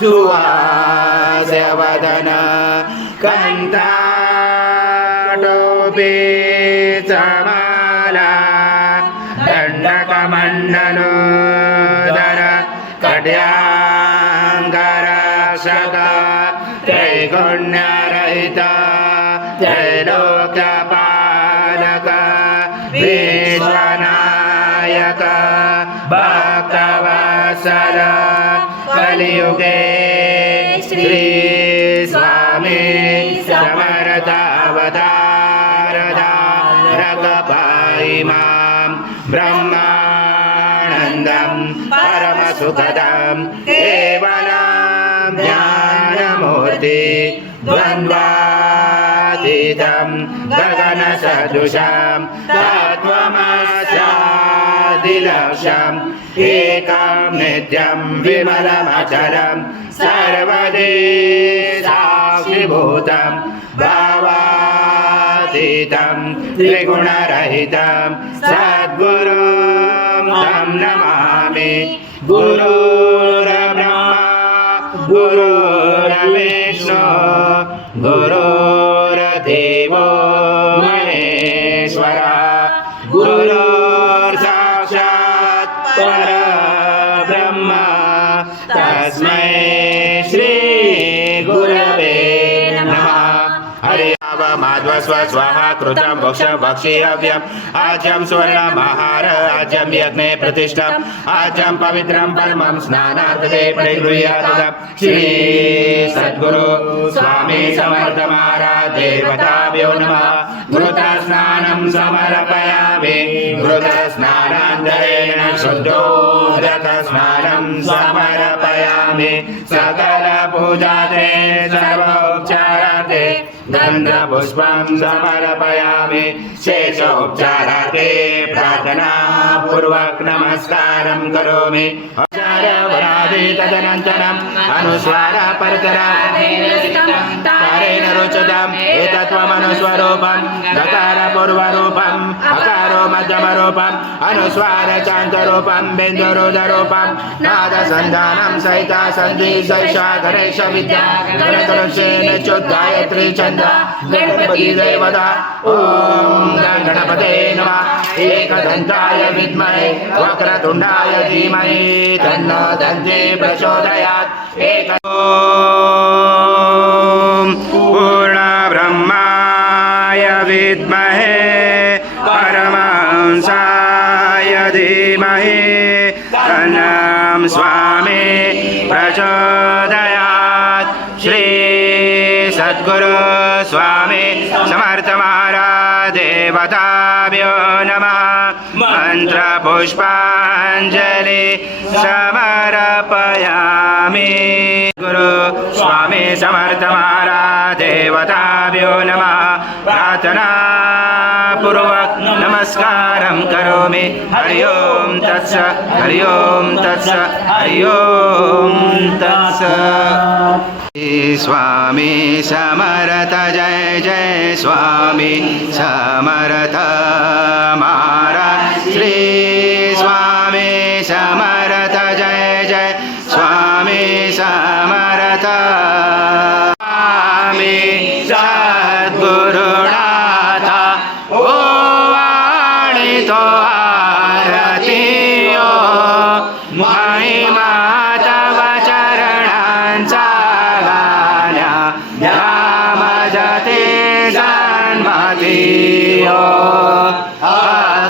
सुहास्यवदन कंठाटोपीतमाला दण्डकमण्डलोदर कट्याङ्गरक्षक त्रैगुण्यरहित त्रैलोक्यपालक विश्वनायक भक्तवत्सल कलियुगे श्री स्वामी समर्थ अवतारधारक पाहिमां ब्रह्मानन्दं परमसुखदं केवलं ज्ञानमूर्ति द्वन्द्वातीतं गगनसदृशं तत्त्वमस्यादिलक्ष्यम् एकं नित्यं विमलमचलं सर्वदि साक्षिभूतं भावातीतं त्रिगुणरहितं सद्गुरुं तं नमामि। गुरुर्ब्रह्मा गुरुर्विष्णु गुरुर्देवो महेश्वरः गुरुर्साक्षात् परब्रह्म तस्मै श्री गुरवे नमः। हरे माध्वस्व स्वाहा कृतं भक्षीहव्यम् आज्यं स्वर्णमहार आज्यं यज्ञे प्रतिष्ठम् आज्यं पवित्रं परमं स्नानार्थे परिगृह्यात्। श्री सद्गुरु स्वामी समर्थ महाराज देवताभ्यो नमः। घृतस्नानं समर्पयामि घृतस्नानान्तरेण शुद्धोदकस्नानं समर्पयामि। सकलपूजाते सर्वोपचाराते गन्धपुष्पं समर्पयामि। शेषोपचाराते प्रार्थनापूर्वक नमस्कारं करोमि। तदनन्तरम् अनुस्वार परतरारेण रोचतम् एतत्त्वमनुस्वरूपं गकारपूर्वरूपम् अकारो मध्यमरूपम् अनुस्वार चान्तरूपं बिन्दुरुदरूपं नादसन्धानं सहिता सन्धि सैषा गणेश विद्या गणतनुषेण चोद्गायत्री चन्द्र गणपति देवता ॐ गणपते नमः। एकदन्ताय विद्महे वक्रतुण्डाय धीमहि तन्नो दन्ती प्रचोदयात्। पूर्णब्रह्माय विद्महे परमहंसाय धीमहि तन्नो स्वामी प्रचोदयात्। श्री सद्गुरु स्वामी समर्थ महाराज देवताभ्यो नमः। मंत्रपुष्पाञ्जलि समर्पयामि। गुरु स्वामी समर्थ महाराज देवताभ्यो नमः। प्रार्थना पूर्वक नमस्कारं करोमि। हरि ओम तत्सत् हरि ओम तत्सत् हरि ओम तत्सत्। स्वामी समर्थ जय जय स्वामी समर्थ महाराज। श्री स्वामी समर्थ जय जय स्वामी समर्थ। स्वामी सद्गुरुनाथ ओ वाणी तो आरती ओ महिमा तव चरणांचा गाण्या यामजते जन्मती ओ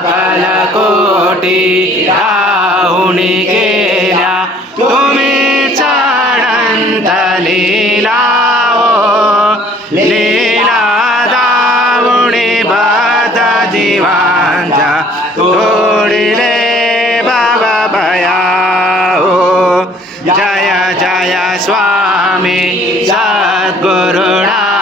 अकलकोटी राहुणी केल्या तुम्ही चढंत लीला ओ लीला दावुणी बद जीवांचा तोडिले बाबा भया ओ जय जय स्वामी सद्गुरुनाथ।